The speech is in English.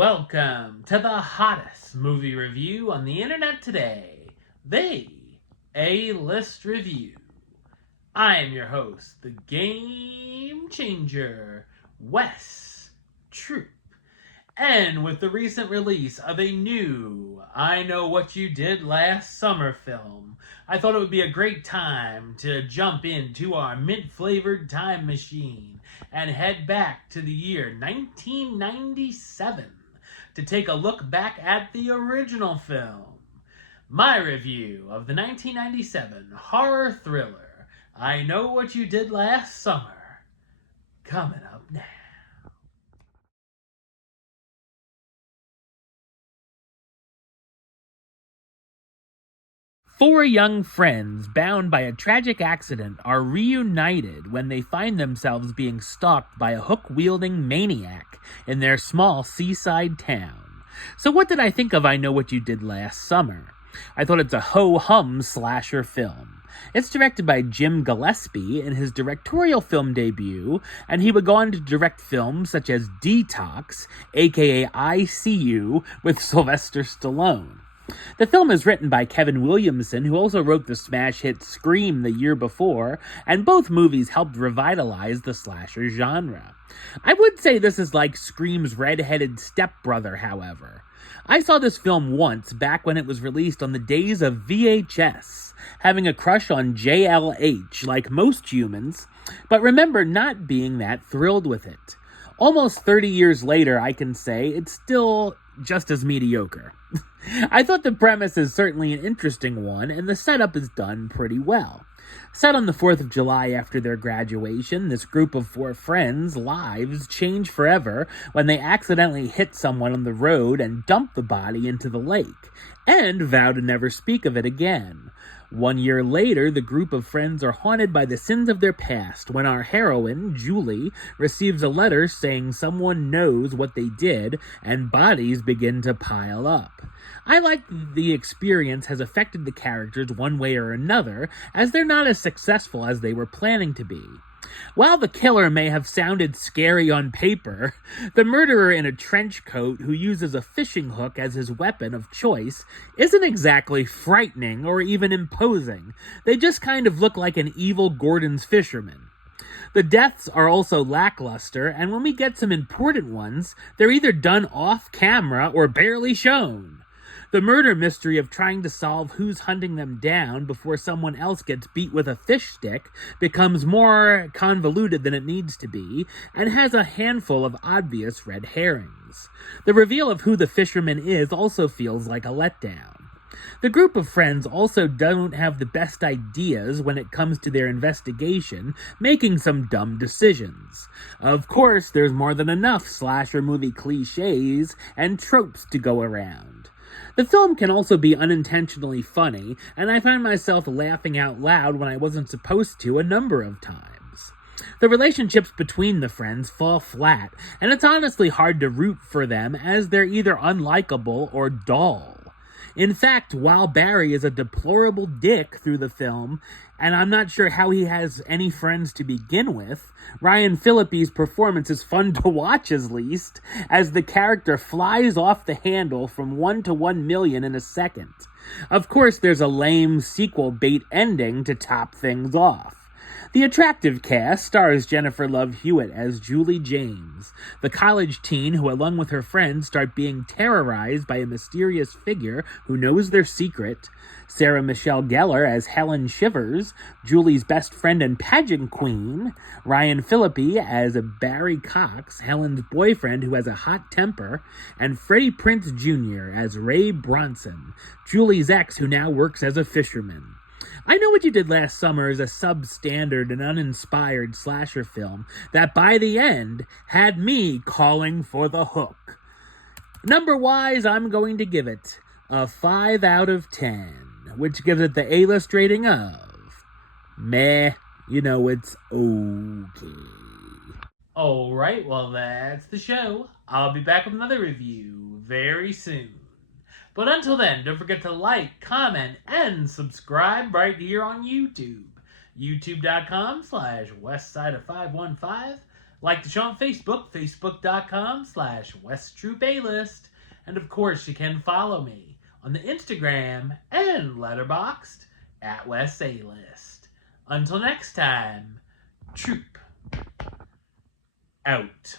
Welcome to the hottest movie review on the internet today, the A-List Review. I am your host, the Game Changer, Wes Troop. And with the recent release of a new I Know What You Did Last Summer film, I thought it would be a great time to jump into our mint-flavored time machine and head back to the year 1997 to take a look back at the original film. My review of the 1997 horror thriller I Know What You Did Last Summer, coming up now. Four young friends bound by a tragic accident are reunited when they find themselves being stalked by a hook-wielding maniac in their small seaside town. So what did I think of I Know What You Did Last Summer? I thought it's a ho-hum slasher film. It's directed by Jim Gillespie in his directorial film debut, and he would go on to direct films such as Detox, aka I See You, with Sylvester Stallone. The film is written by Kevin Williamson, who also wrote the smash hit Scream the year before, and both movies helped revitalize the slasher genre. I would say this is like Scream's red-headed stepbrother, however. I saw this film once, back when it was released on the days of VHS, having a crush on JLH, like most humans, but remember not being that thrilled with it. Almost 30 years later, I can say it's still just as mediocre. I thought the premise is certainly an interesting one, and the setup is done pretty well. Set on the 4th of July after their graduation, this group of four friends' lives change forever when they accidentally hit someone on the road and dump the body into the lake, and vow to never speak of it again. 1 year later, the group of friends are haunted by the sins of their past when our heroine, Julie, receives a letter saying someone knows what they did and bodies begin to pile up. I like the experience has affected the characters one way or another, as they're not as successful as they were planning to be. While the killer may have sounded scary on paper, the murderer in a trench coat who uses a fishing hook as his weapon of choice isn't exactly frightening or even imposing. They just kind of look like an evil Gordon's fisherman. The deaths are also lackluster, and when we get some important ones, they're either done off camera or barely shown. The murder mystery of trying to solve who's hunting them down before someone else gets beat with a fish stick becomes more convoluted than it needs to be, and has a handful of obvious red herrings. The reveal of who the fisherman is also feels like a letdown. The group of friends also don't have the best ideas when it comes to their investigation, making some dumb decisions. Of course, there's more than enough slasher movie cliches and tropes to go around. The film can also be unintentionally funny, and I find myself laughing out loud when I wasn't supposed to a number of times. The relationships between the friends fall flat, and it's honestly hard to root for them as they're either unlikable or dull. In fact, while Barry is a deplorable dick through the film, and I'm not sure how he has any friends to begin with, Ryan Phillippe's performance is fun to watch, at least, as the character flies off the handle from 1 to 1 million in a second. Of course, there's a lame sequel bait ending to top things off. The attractive cast stars Jennifer Love Hewitt as Julie James, the college teen who, along with her friends, start being terrorized by a mysterious figure who knows their secret, Sarah Michelle Gellar as Helen Shivers, Julie's best friend and pageant queen, Ryan Phillippe as Barry Cox, Helen's boyfriend who has a hot temper, and Freddie Prinze Jr. as Ray Bronson, Julie's ex who now works as a fisherman. I Know What You Did Last Summer is a substandard and uninspired slasher film that by the end had me calling for the hook. Number-wise, I'm going to give it a 5 out of 10, which gives it the A-list rating of meh. You know, it's okay. Alright, well that's the show. I'll be back with another review very soon. But until then, don't forget to like, comment, and subscribe right here on YouTube. YouTube.com/Westside of 515. Like the show on Facebook, facebook.com/WestTroopAlist. And of course, you can follow me on the Instagram and Letterboxd at WestAlist. Until next time, Troop out.